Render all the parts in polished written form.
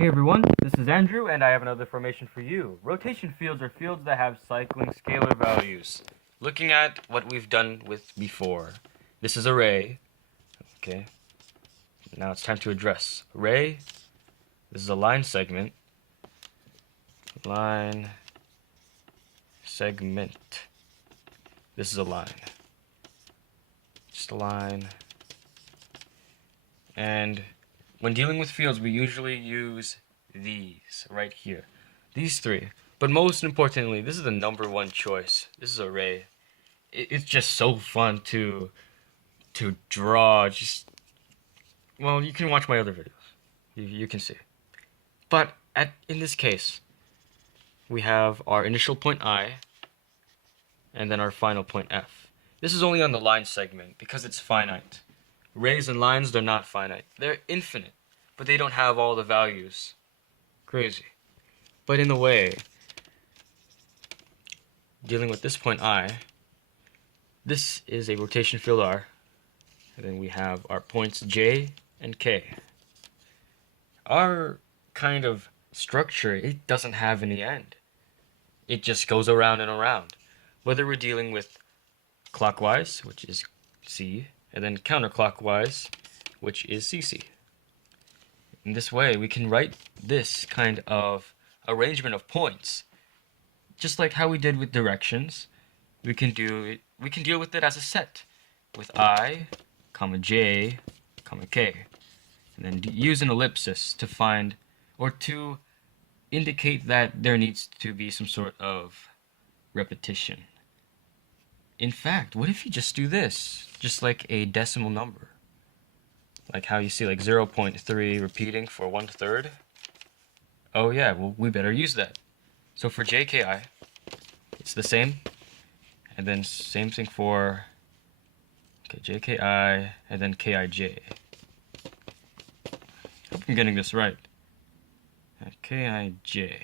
Hey everyone, this is Andrew, and I have another formation for you. Rotation fields are fields that have cycling scalar values. Looking at what we've done with before. This is array. Okay. Now it's time to address. Array. This is a line segment. Line segment. This is a line. Just a line. And when dealing with fields, we usually use these right here. These three. But most importantly, this is the number one choice. This is array. It's just so fun to draw. Well, you can watch my other videos. You can see. But in this case, we have our initial point I, and then our final point F. This is only on the line segment because it's finite. Arrays and lines, they're not finite. They're infinite, but they don't have all the values. Crazy. But in a way, dealing with this point I, this is a rotation field R, and then we have our points J and K. Our kind of structure, it doesn't have any end. It just goes around and around. Whether we're dealing with clockwise, which is C, and then counterclockwise, which is CC. In this way, we can write this kind of arrangement of points, just like how we did with directions. We can deal with it as a set, with I, comma J, comma K, and then use an ellipsis to find or to indicate that there needs to be some sort of repetition. In fact, what if you just do this, just like a decimal number? Like how you see like 0.3 repeating for 1/3. Oh yeah, well we better use that. So for JKI, it's the same. And then same thing for JKI and then KIJ. Hope I'm getting this right. KIJ.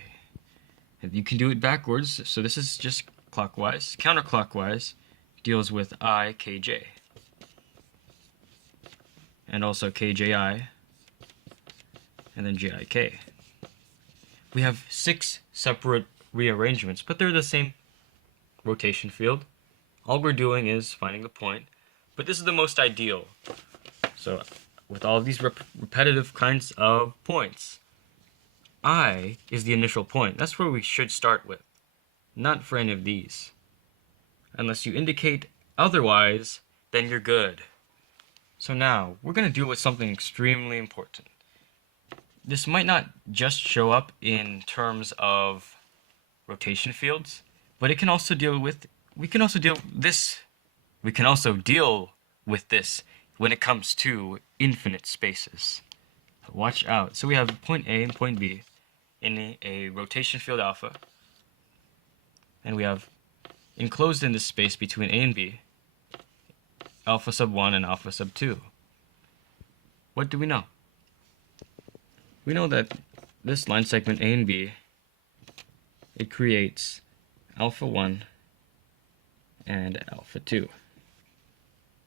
And you can do it backwards, so this is just clockwise. Counterclockwise deals with IKJ. And also KJI. And then JIK. We have 6 separate rearrangements, but they're the same rotation field. All we're doing is finding the point, but this is the most ideal. So with all of these repetitive kinds of points, I is the initial point. That's where we should start with, not for any of these. Unless you indicate otherwise, then you're good. So now, we're going to deal with something extremely important. This might not just show up in terms of rotation fields, but it can also deal with, we can also deal with this when it comes to infinite spaces. Watch out. So we have point A and point B in a rotation field alpha, and we have enclosed in this space between A and B, alpha sub 1 and alpha sub 2. What do we know? We know that this line segment A and B, it creates alpha 1 and alpha 2.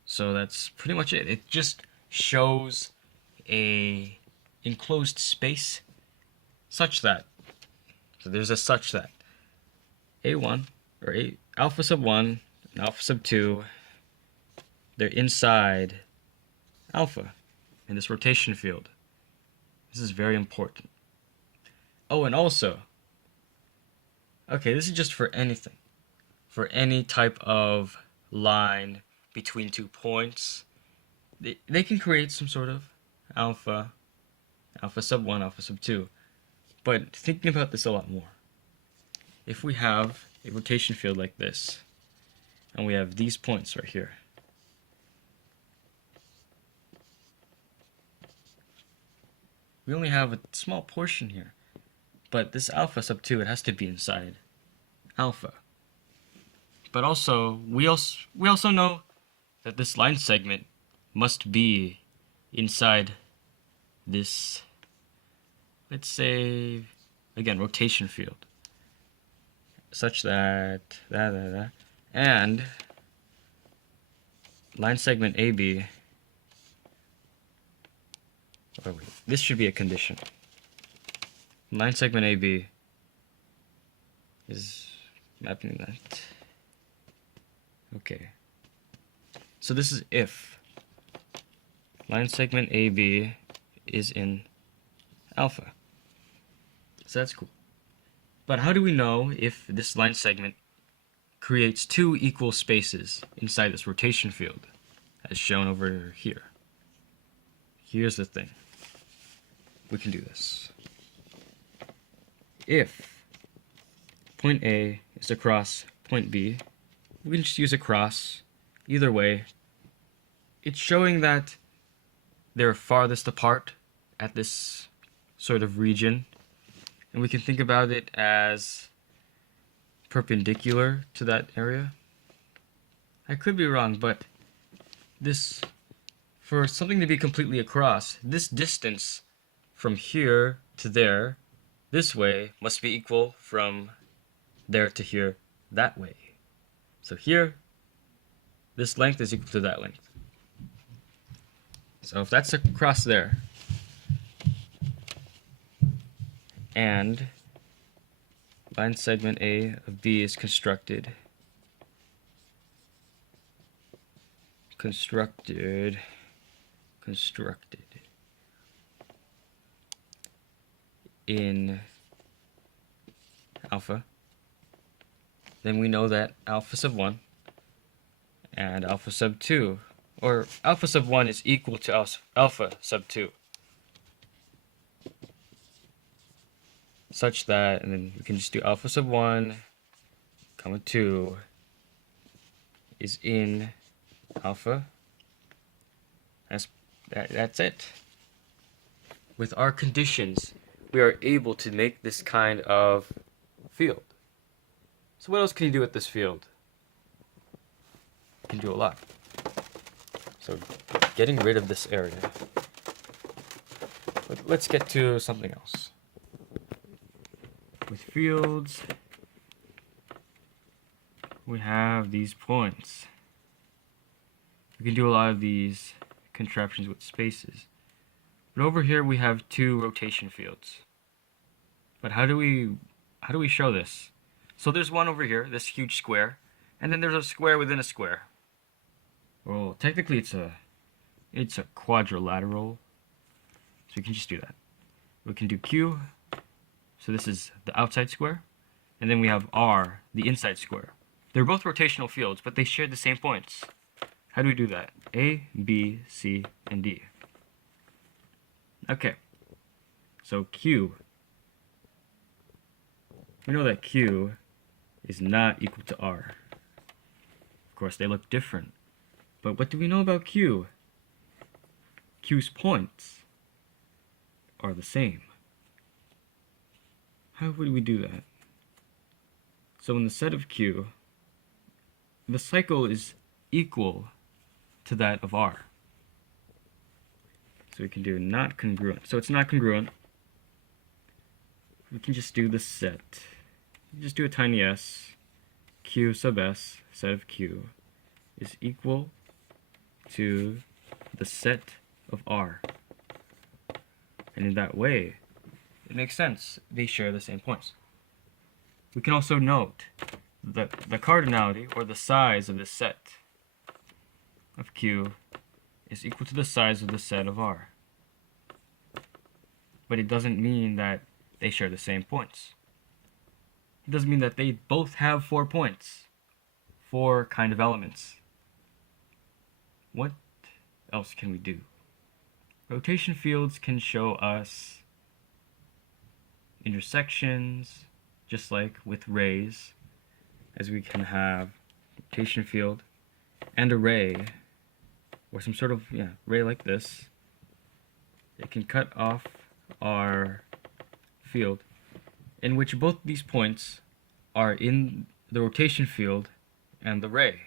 So that's pretty much it. It just shows a enclosed space such that, so there's a such that A1 or alpha sub 1 and alpha sub 2, they're inside alpha in this rotation field. This is very important. Oh, and also, okay, this is just for anything. For any type of line between 2 points, they can create some sort of alpha sub 1, alpha sub 2. But thinking about this a lot more, if we have a rotation field like this, and we have these points right here, we only have a small portion here, but this alpha sub 2, it has to be inside alpha. But also, we also know that this line segment must be inside this, let's say, again, rotation field, such that, and line segment AB, this should be a condition. line segment AB is mapping that. Okay. So this is if line segment AB is in alpha. So that's cool. But how do we know if this line segment creates two equal spaces inside this rotation field, as shown over here? Here's the thing. We can do this. If point A is across point B, we can just use across. Either way, it's showing that they're farthest apart at this sort of region, and we can think about it as perpendicular to that area. I could be wrong, but this, for something to be completely across, this distance from here to there, this way, must be equal from there to here, that way. So here, this length is equal to that length. So if that's across there, and line segment A of B is constructed in alpha, then we know that alpha sub 1 and alpha sub 2, or alpha sub 1 is equal to alpha sub 2, such that, and then we can just do alpha sub 1 comma 2 is in alpha. That's it. With our conditions, we are able to make this kind of field. So what else can you do with this field? You can do a lot. So getting rid of this area. But let's get to something else. With fields, we have these points. We can do a lot of these contraptions with spaces. But over here we have two rotation fields. But how do we show this? So there's one over here, this huge square, and then there's a square within a square. Well, technically it's a quadrilateral. So we can just do that. We can do Q. So this is the outside square, and then we have R, the inside square. They're both rotational fields, but they share the same points. How do we do that? A, B, C, and D. Okay, so Q. We know that Q is not equal to R. Of course, they look different. But what do we know about Q? Q's points are the same. How would we do that? So in the set of Q, the cycle is equal to that of R. So we can do not congruent. So it's not congruent. We can just do the set. Just do a tiny s. Q sub s, set of Q, is equal to the set of R. And in that way, it makes sense. They share the same points. We can also note that the cardinality, or the size of this set of Q, is equal to the size of the set of R. But it doesn't mean that they share the same points. It doesn't mean that they both have 4 points, 4 kind of elements. What else can we do? Rotation fields can show us intersections, just like with rays, as we can have rotation field and a ray, or some sort of ray like this. It can cut off our field, in which both these points are in the rotation field and the ray.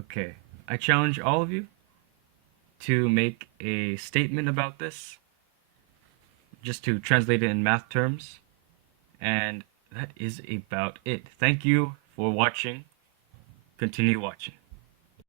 Okay, I challenge all of you to make a statement about this, just to translate it in math terms, and that is about it. Thank you for watching. Continue watching.